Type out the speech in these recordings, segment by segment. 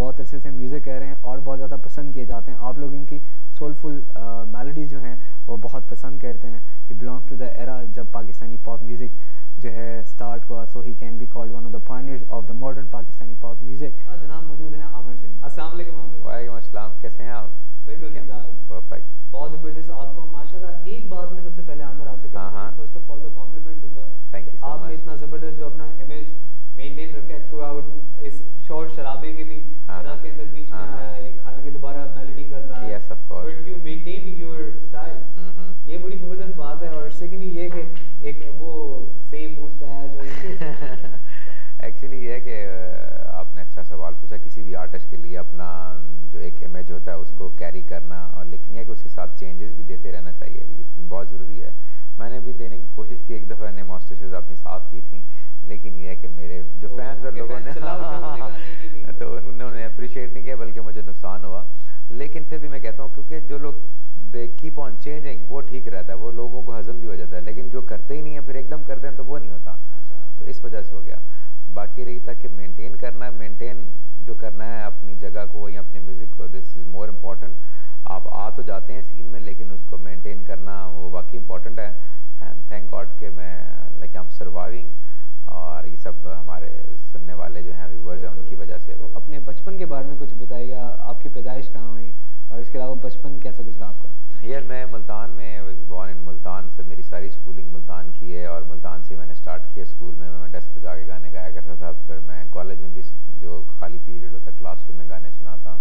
बहुत अरसे से म्यूज़िक कह रहे हैं और बहुत ज़्यादा पसंद किए जाते हैं। आप लोग इनकी सोलफुल मेलोडीज जो हैं वो बहुत पसंद करते हैं। He belongs to the era जब पाकिस्तानी पॉप म्यूज़िक जो है स्टार्ट हुआ, so he can be called one of the pioneers of the modern Pakistani pop music. जनाब मौजूद हैं आमिर सिंह। अस्सलाम वालेकुम आमिर। वालेकुम अस्सलाम, कैसे हैं आप? बिल्कुल ठीक ठाक, परफेक्ट, बहुत ज़बरदस्त। आपको माशाल्लाह एक बात मैं सबसे पहले आमिर आपसे फर्स्ट ऑफ ऑल तो कॉम्प्लीमेंट दूंगा। Thank you so much. आपने इतना ज़बरदस्त जो अपना इमेज मेंटेन रखा है थ्रू आउट इस शोर शराबे के भी एरा के अंदर बीच में आया है, हालांकि दोबारा मेलोडी करता है, yes of course, but you maintained your style. ये बड़ी ज़बरदस्त बात है। और सेकेंडली ये कि एक वो सेम मुस्टैच और एक्चुअली ये है कि आपने अच्छा सवाल पूछा। किसी भी आर्टिस्ट के लिए अपना जो एक इमेज होता है उसको कैरी करना, और लेकिन यह कि उसके साथ चेंजेस भी देते रहना चाहिए, ये बहुत ज़रूरी है। मैंने भी देने की कोशिश की, एक दफ़ा ने मॉस्टर्स अपनी साफ़ की थी, लेकिन यह है कि मेरे जो फैंस और लोगों ने तो उन्होंने अप्रिशिएट नहीं किया, बल्कि मुझे नुकसान हुआ। लेकिन फिर भी मैं कहता हूँ क्योंकि जो लोग दे कीप ऑन चेंजिंग वो ठीक रहता है, वो लोगों को हजम भी हो जाता है, लेकिन जो करते ही नहीं है फिर एकदम करते हैं तो वो नहीं होता। तो इस वजह से हो गया। बाकी रही था कि मेंटेन करना, मेंटेन जो करना है अपनी जगह को या अपने म्यूज़िक को, दिस इज़ मोर इम्पॉर्टेंट। आप आ तो जाते हैं सीन में, लेकिन उसको मेंटेन करना वो वाकई इम्पॉर्टेंट है। एंड थैंक गॉड कि मैं लाइक आई एम सर्वाइविंग, और ये सब हमारे सुनने वाले जो हैं व्यूवर्स हैं उनकी वजह से। तो अपने बचपन के बारे में कुछ बताइएगा, आपकी पैदाइश कहाँ हुई और इसके अलावा बचपन कैसा गुजरा आपका? यार मैं मुल्तान में वाज बोर्न इन मुल्तान, से मेरी सारी स्कूलिंग मुल्तान की है, और मुल्तान से मैंने स्टार्ट किया। स्कूल में मैं डेस्क बजा के गाने गाया करता था, फिर मैं कॉलेज में भी जो खाली पीरियड होता क्लासरूम में गाने सुनाता।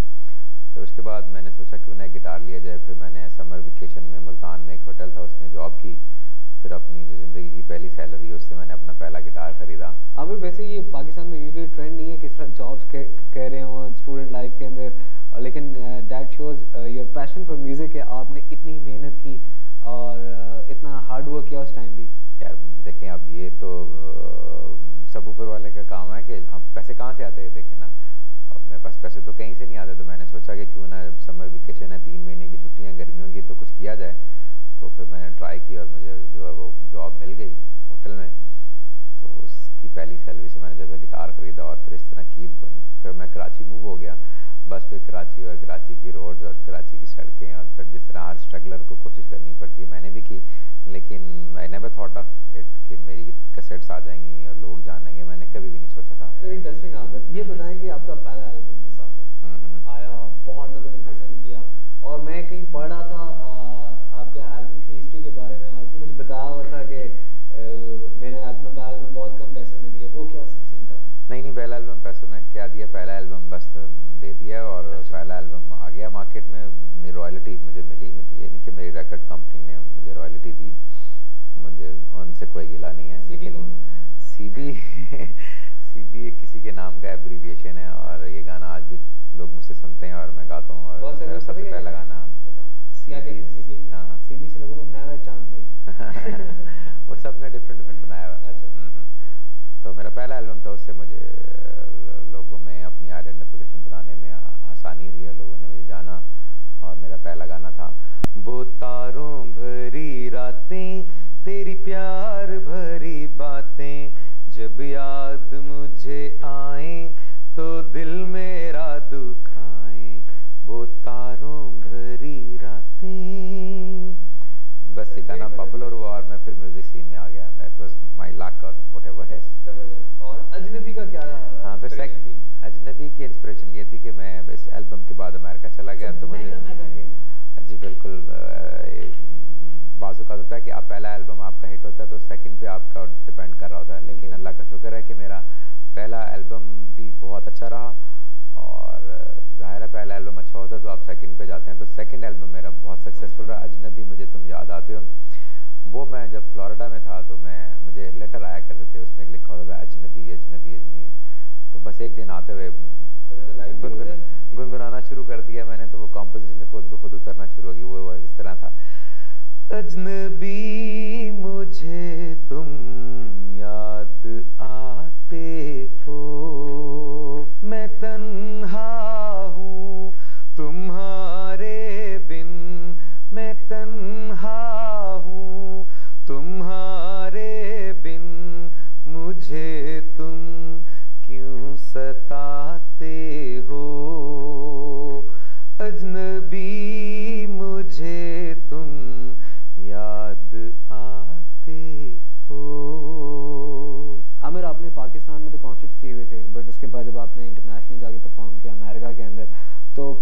फिर उसके बाद मैंने सोचा क्यों ना गिटार लिया जाए। फिर मैंने समर वेकेशन में मुल्तान में एक होटल था उसमें जॉब की। फिर अपनी जो ज़िंदगी की पहली सैलरी उससे मैंने अपना पहला गिटार ख़रीदा। अब वैसे ये पाकिस्तान में यूजुअली ट्रेंड नहीं है कि सिर्फ जॉब्स कह रहे हो स्टूडेंट लाइफ के अंदर, लेकिन that shows your passion for music है। आपने इतनी मेहनत की और इतना हार्ड वर्क किया उस टाइम भी। यार देखें, अब ये तो सब ऊपर वाले का काम है कि अब पैसे कहाँ से आते हैं। देखें ना, अब मेरे पास पैसे तो कहीं से नहीं आते, तो मैंने सोचा कि क्यों ना समर वेकेशन है, 3 महीने की छुट्टियाँ गर्मियों की, तो कुछ किया जाए। तो फिर मैंने ट्राई की और मुझे जो है वो जॉब मिल गई होटल में। तो उसकी पहली सैलरी से मैंने जब गिटार ख़रीदा और फिर इस तरह कीप गोइंग। फिर मैं कराची मूव हो गया। बस फिर कराची और कराची की रोड्स और कराची की सड़कें, और फिर जिस तरह हर स्ट्रगलर को कोशिश करनी पड़ती है मैंने भी की। लेकिन I never thought of it कि मेरी कैसेट्स आ जाएंगी और लोग जानेंगे, मैंने कभी भी नहीं सोचा था। इंटरेस्टिंग आमिर, ये बताएं कि आपका पहला एल्बम मुसाफिर आया, बहुत लोगों ने पसंद किया, और मैं कहीं पढ़ रहा था आपके एल्बम की हिस्ट्री के बारे में। आपने कुछ बताया हुआ था कि मैंने अपना पहला एल्बम बहुत कम पैसों में दिया, वो क्या सीन था? नहीं, पहला एल्बम पैसों में क्या दिया, पहला एल्बम बस दे दिया, और पहला एल्बम आ गया मार्केट में। मेरी रॉयल्टी मुझे मिली। ये नहीं कि मेरी रिकॉर्ड कंपनी ने मुझे रॉयल्टी दी, मुझे उनसे कोई गिला नहीं है। लेकिन सीबी किसी के नाम का एब्रीविएशन है, और ये गाना आज भी लोग मुझसे सुनते हैं और मैं गाता हूँ। और मेरा सबसे पहला गाना सीबी से लोगों ने बनाया हुआ है चांद भाई। वो सब ने डिफरेंट बनाया हुआ है। तो मेरा पहला एल्बम था, उससे मुझे लोगों में अपनी आइडेंटिफिकेशन बनाने में आसानी हुई है, लोगों ने मुझे जाना। और मेरा पहला गाना था वो तारों भरी रातें, तेरी प्यार भरी बातें, जब याद मुझे आए तो दिल मेरा दुखाए, वो तारों भरी रातें। बस ये गाना पॉपुलर हुआ और मैं फिर म्यूजिक सीन में आ गया। दैट वाज माय लक और व्हाटएवर है। और अजनबी का क्या? हाँ, फिर अजनबी की इंस्पिरेशन ये थी कि मैं इस एल्बम के बाद अमेरिका चला गया। तो मुझे जी बिल्कुल, बाज़ औक़ात होता है कि आप पहला एल्बम आपका हिट होता है तो सेकंड पे आपका डिपेंड कर रहा होता है। लेकिन अल्लाह का शुक्र है कि मेरा पहला एल्बम भी बहुत अच्छा रहा, और ज़ाहिर है पहला एल्बम अच्छा होता है तो आप सेकंड पे जाते हैं। तो सेकंड एल्बम मेरा बहुत सक्सेसफुल रहा। अजनबी मुझे तुम याद आते हो, वो मैं जब फ्लोरिडा में था तो मुझे लेटर आया करते थे, उसमें लिखा होता था अजनबी अजनबी अजनी। तो बस एक दिन आते हुए गुनगुनाना शुरू कर दिया मैंने, तो वो कॉम्पोजिशन खुद ब खुद उतरना शुरू हो गई। वो इस तरह था, अजनबी मुझे तुम याद आते हो, मैं तन्हा हूँ तुम्हारे बिन, मैं तन्हा हूँ तुम्हारे बिन, मुझे तुम क्यों सताते हो।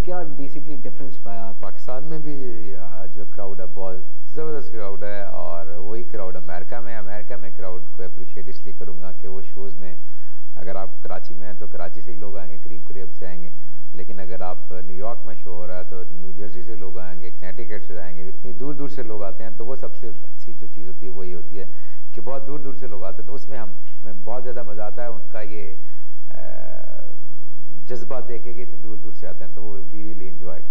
क्या बेसिकली डिफरेंस पाया आप? पाकिस्तान में भी जो क्राउड है बहुत ज़बरदस्त क्राउड है, और वही क्राउड अमेरिका में क्राउड को अप्रिशिएट इसलिए करूँगा कि वो शोज़ में, अगर आप कराची में हैं तो कराची से ही लोग आएंगे, करीब करीब से आएंगे, लेकिन अगर आप न्यूयॉर्क में शो हो रहा है तो न्यू जर्सी से लोग आएंगे, कनेटिकट से आएंगे, इतनी दूर दूर से लोग आते हैं। तो वो सबसे अच्छी जो चीज़ होती है वो ये होती है कि बहुत दूर दूर से लोग आते हैं, तो उसमें हमें बहुत ज़्यादा मज़ा आता है उनका ये जज्बा देखे कि इतनी दूर दूर से आते हैं, तो वो वी रियली एंजॉयड।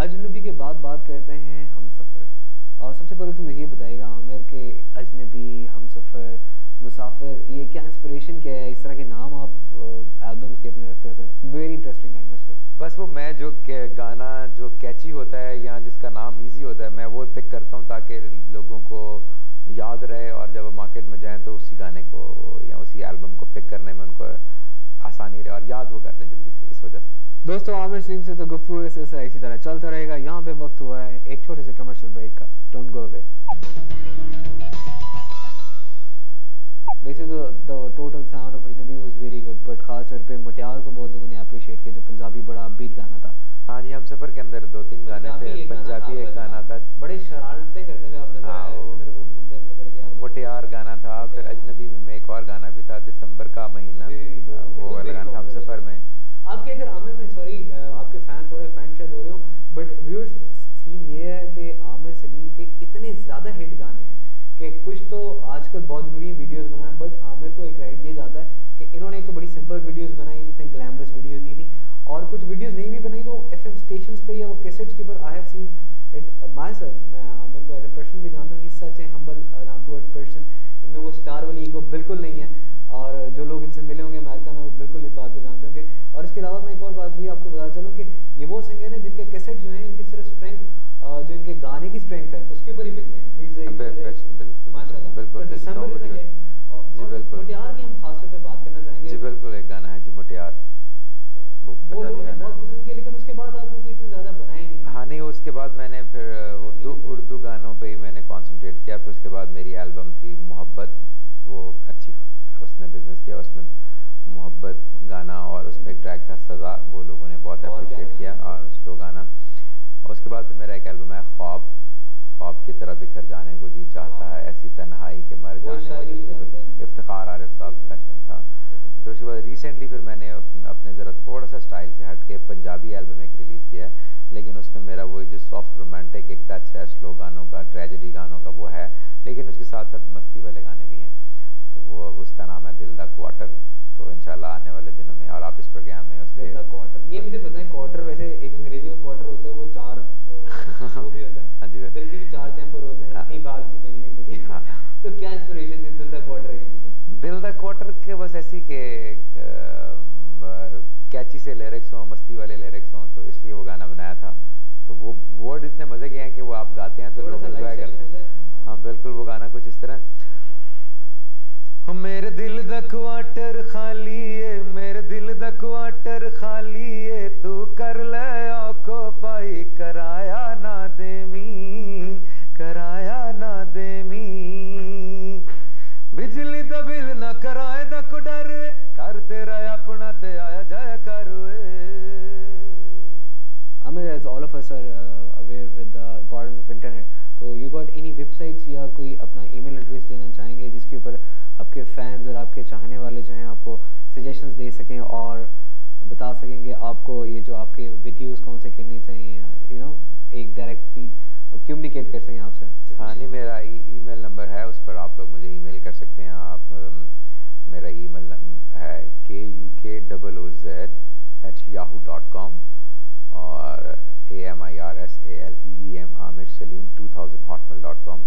अजनबी के बाद बात करते हैं हम सफ़र। और सबसे पहले तुम ये बताइएगा आमिर के अजनबी, हम सफ़र, मुसाफिर, ये क्या इंस्पिरेशन क्या है? इस तरह के नाम आप एल्बम्स के अपने रखते थे, very interesting I must say. बस वो मैं जो गाना जो कैची होता है या जिसका नाम इजी होता है मैं वो पिक करता हूँ ताकि लोगों को याद रहे, और जब मार्केट में जाएं तो उसी गाने को या उसी एल्बम को पिक करने में उनको आसानी रहे और याद वो कर लें जल्दी से, इस वजह से। दोस्तों आमिर सलीम से तो गुफ्तगू इसी तरह चलता रहेगा। यहाँ पे वक्त हुआ है एक छोटे से कमर्शियल ब्रेक का। Don't go away. वैसे तो द टोटल साउंड ऑफ अजनबी वाज वेरी गुड, बट खास तौर पे मुटियार को बहुत लोगों ने अप्रिशिएट किया, जो पंजाबी बड़ा अपबीट गाना था। हाँ जी, हम सफ़र के अंदर 2-3 गाने थे, पंजाबी एक गाना था, बड़े शरारतें करते हुए आप नजर आए, इसमें मेरे वो बूंदे पकड़ के मुटियार गाना था, फिर अजनबी में एक और गाना भी था, दिसंबर का महीना, वो वाला गाना था हम सफ़र में। आपके अगर आमिर में सॉरी आपके फैन थोड़े फैन शायद हो रहे हो, बट व्यूअर्स सीन ये है कि आमिर सलीम के इतने ज़्यादा हिट गाने हैं कि कुछ तो आजकल बहुत ज़रूरी वीडियोस बनाना, बट आमिर को एक राइट ये जाता है कि इन्होंने एक तो बड़ी सिंपल वीडियोस बनाई, इतने ग्लैमरस वीडियोस नहीं थी, और कुछ वीडियोस नहीं भी बनाई तो एफएम स्टेशंस पे या वो कैसेट्स के ऊपर I have seen it myself. मैं आमिर को एज ए पर्सन भी जानता हूँ, he such a humble down to earth person. इनमें वो स्टार वाली ईगो बिल्कुल नहीं है, और जो लोग इनसे मिले होंगे अमेरिका में वो बिल्कुल इस बात को जानते होंगे। और इसके अलावा मैं एक और बात ये आपको बता चलूँ कि ये वो सिंगर हैं जिनके कैसेट जो हैं इनकी सिर्फ स्ट्रेंथ जो इनके गाने की स्ट्रेंथ है उसके ऊपर ही बिकते हैं, म्यूजिक माशाल्लाह। बिल्कुल तो दिसंबर इज अ हिट। जी बिल्कुल। मुटियार की हम खास तौर पे बात करना चाहेंगे। जी बिल्कुल, एक गाना है जी मुटियार, वो लोगों ने बहुत पसंद किया, लेकिन उसके बाद आपने कोई इतना ज़्यादा बनाया नहीं। हाँ नहीं, उसके बाद मैंने फिर उर्दू गानों पे ही मैंने कॉन्सेंट्रेट किया। फिर उसके बाद मेरी एल्बम थी मोहब्बत, वो अच्छी उसने बिजनेस किया, उसमें मोहब्बत गाना और उसमें एक ट्रैक था सज़ा, वो लोगों ने बहुत अप्रिशिएट किया, और स्लो गाना। और उसके बाद फिर मेरा एक एल्बम है ख्वाब, ख्वाब की तरह बिखर जाने को जी चाहता है, ऐसी तन्हाई के मर जाने को, इफ्तिखार आरिफ साहब का शेर था। फिर उसके बाद रिसेंटली फिर मैंने अपने ज़रा थोड़ा सा स्टाइल से हट के पंजाबी एल्बम एक रिलीज़ किया है, लेकिन उसमें मेरा वही जो सॉफ्ट रोमांटिक एक टच है, स्लो गानों का, ट्रेजेडी गानों का वो है, लेकिन उसके साथ साथ मस्ती वाले गाने भी हैं। तो वो उसका नाम है दिल दा क्वार्टर। तो इंशाल्लाह आने वाले दिनों में, और आप इस प्रोग्राम में उसके दिल दा क्वार्टर, ये मुझे बताएं क्वार्टर वैसे एक अंग्रेजी में क्वार्टर होता है, वो 4 वो भी होता है। हाँ जी, दिल के भी 4 चैम्बर होते हैं, इतनी बात थी मैंने भी पढ़ी। हाँ। तो क्या इंस्पिरेशन थी दिल दा क्वार्टर के पीछे? दिल दा क्वार्टर के बस ऐसी के कैची से लिरिक्स हों, मस्ती वाले लिरिक्स हों, तो इसलिए वो गाना बनाया था। तो वो वर्ड इतने मज़े के हैं कि वो आप गाते हैं तो लोग एंजॉय करते हैं। हाँ बिल्कुल, वो गाना कुछ इस तरह, मेरे दिल दा क्वार्टर खाली है, मेरे दिल दा क्वार्टर खाली है, तू कर ले ऑक्यूपाई, कराया ना देमी, कराया ना देमी, बिजली दा बिल ना कराए दा को डर, डर तेरा अपना ते आया जाया कर। Amir, as all of us are aware with the importance of internet, तो you got any websites या कोई अपना email एड्रेस देना चाहेंगे जिसके ऊपर आपके फैंस और आपके चाहने वाले जो हैं आपको सजेशंस दे सकें और बता सकें कि आपको ये जो आपके वीडियोस कौन से करने चाहिए, यू नो एक डायरेक्ट फीड कम्युनिकेट कर सकें आपसे? हाँ नहीं, मेरा ईमेल नंबर है, उस पर आप लोग मुझे ईमेल कर सकते हैं। आप मेरा ईमेल है KUKOOZ@yahoo.com और AMIRSALEEM आमिर सलीम 2000@hotmail.com,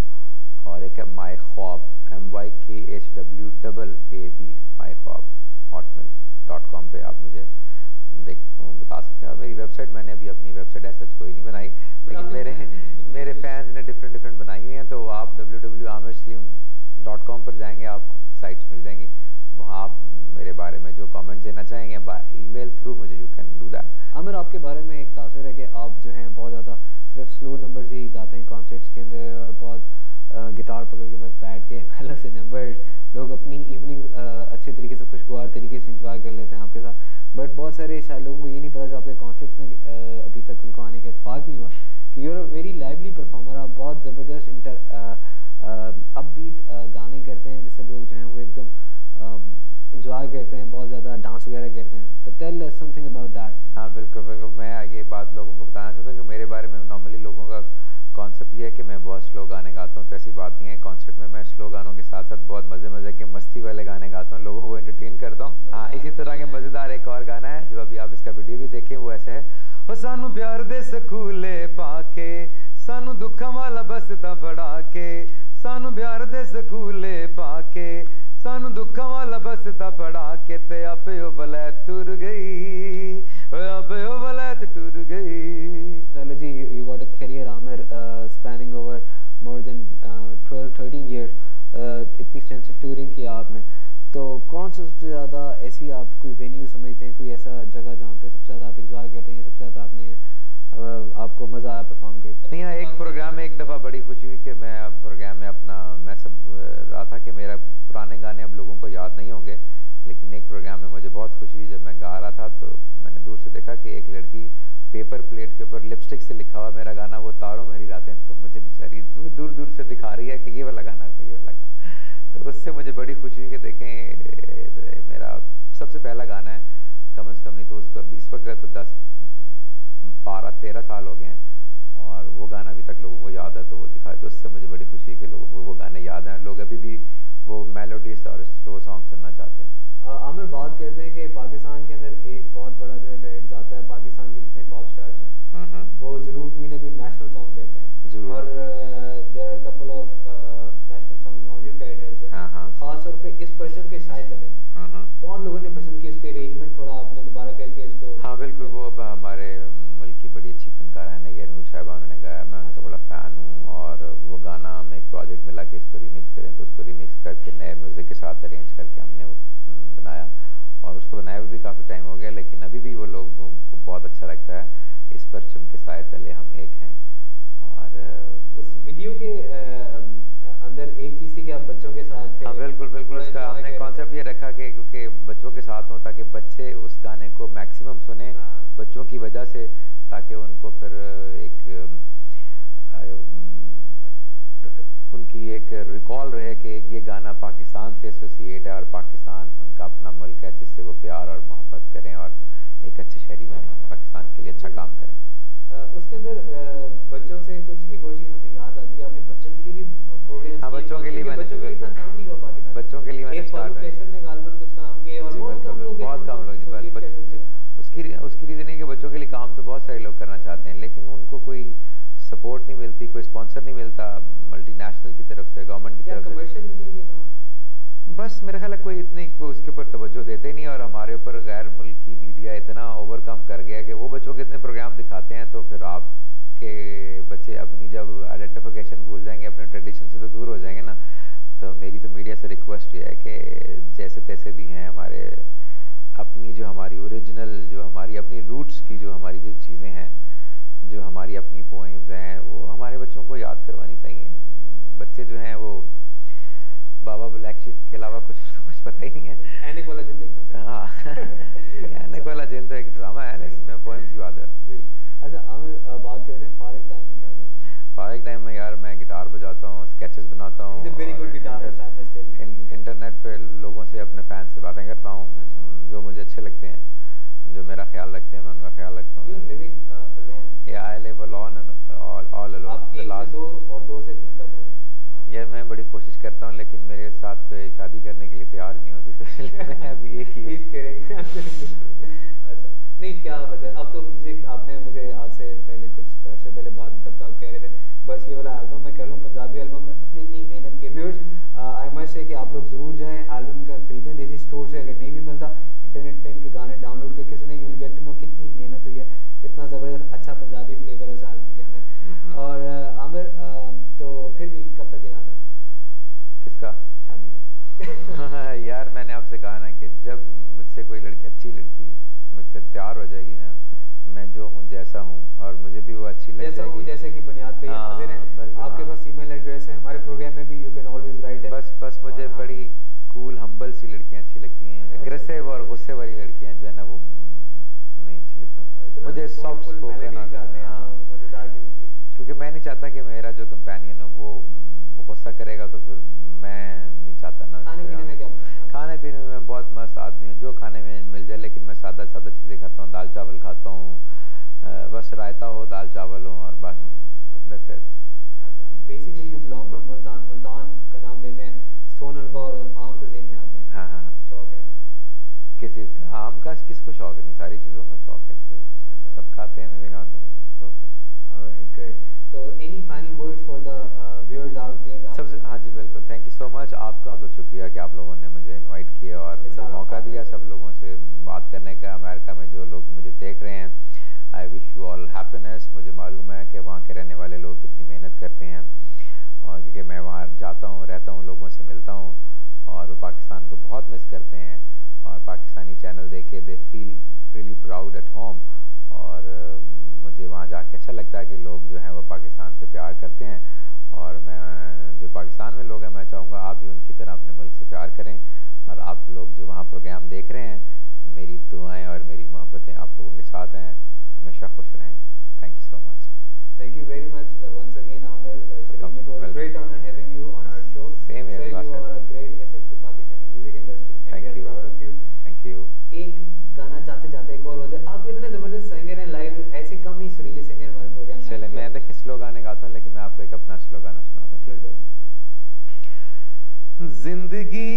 और एक है माई ख्वाब MYKHWAAB माई ख्वाब hotmail.com पे आप मुझे बता सकते हैं। और मेरी वेबसाइट, मैंने अभी अपनी वेबसाइट ऐसा कोई नहीं बनाई, लेकिन मेरे फैंस ने डिफरेंट बनाई हुई हैं, तो आप www.amirsaleem.com पर जाएंगे, आपको साइट्स मिल जाएंगी, वहाँ आप मेरे बारे में जो कमेंट्स देना चाहेंगे ईमेल थ्रू मुझे you can do that. Aamir, आपके बारे में एक तासर है कि आप जो हैं बहुत ज़्यादा सिर्फ स्लो नंबर्स ही गाते हैं कॉन्सर्ट्स के अंदर, और बहुत गिटार पकड़ के बस बैठ के पहले से नंबर्स, लोग अपनी इवनिंग अच्छे तरीके से खुशगवार तरीके से एंजॉय कर लेते हैं आपके साथ। बट बहुत सारे शायद लोगों को ये नहीं पता जो आपके कॉन्सर्ट्स में अभी तक मैं ये बात लोगों को बताना चाहता हूँ कि मेरे बारे में नॉर्मली लोगों का कॉन्सेप्ट ये है कि मैं बहुत स्लो गाने गाता हूँ, तो ऐसी बात नहीं है। कॉन्सेप्ट में मैं स्लो गानों के साथ साथ बहुत मज़े मज़े के मस्ती वाले गाने गाता हूँ, लोगों को एंटरटेन करता हूँ। हाँ, इसी तरह के मज़ेदार एक और गाना है जो अभी आप इसका वीडियो भी देखें, वो ऐसे है। हो सानू प्यार दे स्कूले पाके, सानू दुखा वाला बसता फड़ा के, सानू प्यार दे स्कूले पाके, सानू दुखा वाला बसता फड़ा के, ते आपे ओ वलैत टुर गई, आपे ओ वलैत टुर गई। जी, you got a career Aamir spanning over more than 12-13 years, इतनी एक्सटेंसिव टूरिंग किया आपने, तो कौन सा सबसे ज़्यादा ऐसी आप कोई वेन्यू समझते हैं, कोई ऐसा जगह जहाँ पे सबसे ज़्यादा आप इंजॉय करते हैं, सबसे ज़्यादा आपको मज़ा आया परफॉर्म करके? नहीं, हाँ, एक प्रोग्राम में एक दफ़ा बड़ी खुशी हुई कि मैं प्रोग्राम में मैं सब रहा था कि मेरा पुराने गाने अब लोगों को याद नहीं होंगे, लेकिन एक प्रोग्राम में मुझे बहुत खुशी हुई जब मैं गा रहा था, तो मैंने दूर से देखा कि एक लड़की पेपर प्लेट के ऊपर लिपस्टिक से लिखा हुआ मेरा गाना वो तारों भरी रातें, तो मुझे बेचारी दूर दूर से दिखा रही है कि ये वाला गाना, ये वाला गाना। तो उससे मुझे बड़ी खुशी हुई कि देखें मेरा सबसे पहला गाना है, कम से कम नहीं तो उसको इस वक्त तो 10-12-13 साल हो गए हैं, और वो गाना अभी तक लोगों को याद है, तो वो दिखाए, तो उससे मुझे बड़ी खुशी है कि लोगों को वो गाने याद हैं, लोग अभी भी वो मेलोडीज और स्लो सॉन्ग सुनना चाहते हैं। आमिर, बात करते हैं कि पाकिस्तान के अंदर एक बहुत बड़ा जो है क्रेडिट जाता है पाकिस्तान के जितने पॉप स्टार्स हैं, वो ज़रूर कोई ना कोई नेशनल सॉन्ग करते हैं, और there are couple of national songs on your character as well. खास तौर पे इस परचम के साय तले बहुत लोगों ने पसंद की, उसके अरेंजमेंट थोड़ा आपने दोबारा करके इसको। हाँ बिल्कुल, वो अब हमारे मुल्क की बड़ी अच्छी फनकार है नैयर नूर साहिबा, उन्होंने गाया, मैं उनका बड़ा फ़ैन हूँ, और वो गाना हमें एक प्रोजेक्ट मिला कि इसको रीमिक्स करें, तो उसको रीमिक्स करके नए म्यूज़िक के साथ अरेंज करके हमने वो बनाया, और उसको बनाए हुए भी काफ़ी टाइम हो गया, लेकिन अभी भी वो लोगों को बहुत अच्छा लगता है। इस परचम के साए तले हम एक हैं। और उस वीडियो के अंदर एक चीज़ थी कि आप बच्चों के साथ थे। हाँ बिल्कुल बिल्कुल, उसका हमने कॉन्सेप्ट ये रखा कि क्योंकि बच्चों के साथ हों, ताकि बच्चे उस गाने को मैक्सिमम सुने बच्चों की वजह से, ताकि उनको फिर उनकी एक रिकॉल रहे कि ये गाना पाकिस्तान से एसोसिएट है, और पाकिस्तान उनका अपना मुल्क है जिससे वो प्यार और मोहब्बत करें और एक अच्छे शहरी बने, पाकिस्तान के लिए अच्छा काम करें। उसके अंदर बच्चों से कुछ एक और चीज़ हमें याद आती है, आपने बच्चों के लिए भी प्रोग्राम। हाँ, बच्चों के लिए मैंने इतना काम नहीं हुआ पाकिस्तान, बच्चों के लिए मैंने स्टार्ट ने गालबन कुछ काम किए, और बहुत कम लोग उसकी रीज़न है कि बच्चों के लिए काम तो बहुत सारे लोग करना चाहते हैं, लेकिन उनको कोई सपोर्ट नहीं मिलती, कोई स्पॉन्सर नहीं मिलता मल्टीनेशनल की तरफ से, गवर्नमेंट की तरफ से। कमर्शियल नहीं है ये काम? बस मेरा ख्याल है कोई इतनी उसके ऊपर तवज्जो देते नहीं, और हमारे ऊपर गैर मुल्की मीडिया इतना ओवरकम कर गया कि वो बच्चों के इतने प्रोग्राम दिखाते हैं, तो फिर आपके बच्चे अपनी जब आइडेंटिफिकेशन भूल जाएंगे, अपने ट्रेडिशन से तो दूर हो जाएंगे ना। तो मेरी तो मीडिया से रिक्वेस्ट ये है कि जैसे तैसे भी हैं हमारे अपनी जो हमारी ओरिजिनल, जो हमारी अपनी रूट्स की जो हमारी जो चीज़ें हैं, जो हमारी अपनी पोएम्स हैं, वो हमारे बच्चों को याद करवानी चाहिए। बच्चे जो हैं वो बाबा ब्लैक शिप के अलावा कुछ पता ही नहीं है। एनिक वाला जिन देखना चाहिए। हाँ एनिक वाला जिन तो एक ड्रामा है, लेकिन मैं पोएम्स याद है। अच्छा आमिर, बात करते हैं फारिग टाइम में क्या करते हैं? फारिग टाइम में यार मैं गिटार बजाता हूँ, स्केचेस बनाता हूँ, इंटरनेट पे लोगों से, अपने फैन से बातें करता हूँ, जो मुझे अच्छे लगते हैं, जो मेरा ख्याल रखते हैं, मैं उनका ख्याल रखता हूँ। I live alone and all alone. आप 1 से 2 और 2 से 3 कब हो रहे हैं? यार मैं बड़ी कोशिश करता हूँ, लेकिन मेरे साथ कोई शादी करने के लिए तैयार नहीं होती, तो मैं अभी एक ही हूँ। अच्छा, नहीं क्या वजह, अब तो म्यूजिक आपने मुझे आज से पहले कुछ अर्से पहले बात की, तब तो आप कह रहे थे बस ये वाला एल्बम मैं कर लूँ, पंजाबी एल्बम में अपनी इतनी मेहनत की। व्यूअर्स, आई मस्ट से कि आप लोग ज़रूर जाएँ, एल्बम का खरीदें देसी स्टोर से, अगर नहीं भी मिलता इंटरनेट पे इनके गाने डाउनलोड करके सुने, you will get to know कितनी मेहनत हुई है, कितना ज़बरदस्त अच्छा पंजाबी फ्लेवर है उस एल्बम के अंदर। और आमिर, तो फिर भी कब तक इरादा है? किसका? शादी का। यार मैंने आपसे कहा ना कि जब मुझसे कोई लड़की, अच्छी लड़की मुझसे तैयार हो जाएगी ना, मैं जो हूँ जैसा हूँ, और मुझे भी वो अच्छी लग जाएगी, जैसे कि बुनियाद पे हाजिर हैं। आपके पास ईमेल एड्रेस है, हमारे प्रोग्राम में भी यू कैन ऑलवेज राइट। बस मुझे बड़ी कूल हम्बल सी लड़कियाँ अच्छी लगती हैं, अग्रेसिव और गुस्से वाली लड़कियाँ जो है ना वो नहीं अच्छी लगती मुझे। सॉफ्ट स्पोकन मजेदार किस्म की, क्योंकि मैं नहीं चाहता कि मेरा जो कंपेनियन हो वो गुस्सा करेगा, तो फिर मैं नहीं चाहता ना। खाने पीने में क्या पसंद है? खाने पीने में बहुत मस्त आदमी हूँ, जो खाने में मिल जाए, लेकिन मैं सादा सादा चीज़ें खाता हूँ, दाल चावल खाता हूँ, बस रायता हो, दाल चावल हो और बस दैट्स इट। अच्छा, basically you belong from Multan. Multan का नाम लेते हैं, सोन हलवा और आम तो ज़हन में आते हैं। हाँ हाँ हाँ। शौक है किस चीज़ का? आम का किसको शौक है? नहीं, सारी चीज़ों का शौक है बिल्कुल। अच्छा। सब खाते हैं, मैं भी खाता हूँ। Alright, great. तो any final words for the viewers out there? सबसे हाँ जी बिल्कुल, थैंक यू सो मच। आपका बहुत शुक्रिया कि आप लोगों ने मुझे इनवाइट किया और It's मुझे our मौका honor, दिया sir. सब लोगों से बात करने का। अमेरिका में जो लोग मुझे देख रहे हैं, I wish you all happiness. मुझे मालूम है कि वहाँ के रहने वाले लोग कितनी मेहनत करते हैं, और क्योंकि मैं वहाँ जाता हूँ, रहता हूँ, लोगों से मिलता हूँ, और वो पाकिस्तान को बहुत मिस करते हैं, और पाकिस्तानी चैनल देख के they feel really proud at home. और मुझे वहाँ जाके अच्छा लगता है कि लोग जो हैं वो पाकिस्तान से प्यार करते हैं, और मैं जो पाकिस्तान में लोग हैं, मैं चाहूँगा आप भी उनकी तरह अपने मुल्क से प्यार करें। और आप लोग जो वहाँ प्रोग्राम देख रहे हैं, मेरी दुआएं और मेरी मोहब्बतें आप लोगों के साथ हैं। हमेशा खुश रहें। Thank you so much. Thank you very much once again, Amir. Salim, it was a great honor having you on our show. Same here, Sir, you are a great asset to Pakistani music industry, and Thank we are you. proud of you. Thank you. एक गाना जाते जाते एक और हो जाए। आप इतने ज़बरदस्त सिंगर हैं, लाइव ऐसे कम ही सुरीले सिंगर हमारे प्रोग्राम में। चले, मैं देखिए स्लो गाने गाता हूँ, लेकिन मैं आपको एक अपना स्लो गाना सुनाता हूँ, ठीक है? जिंदगी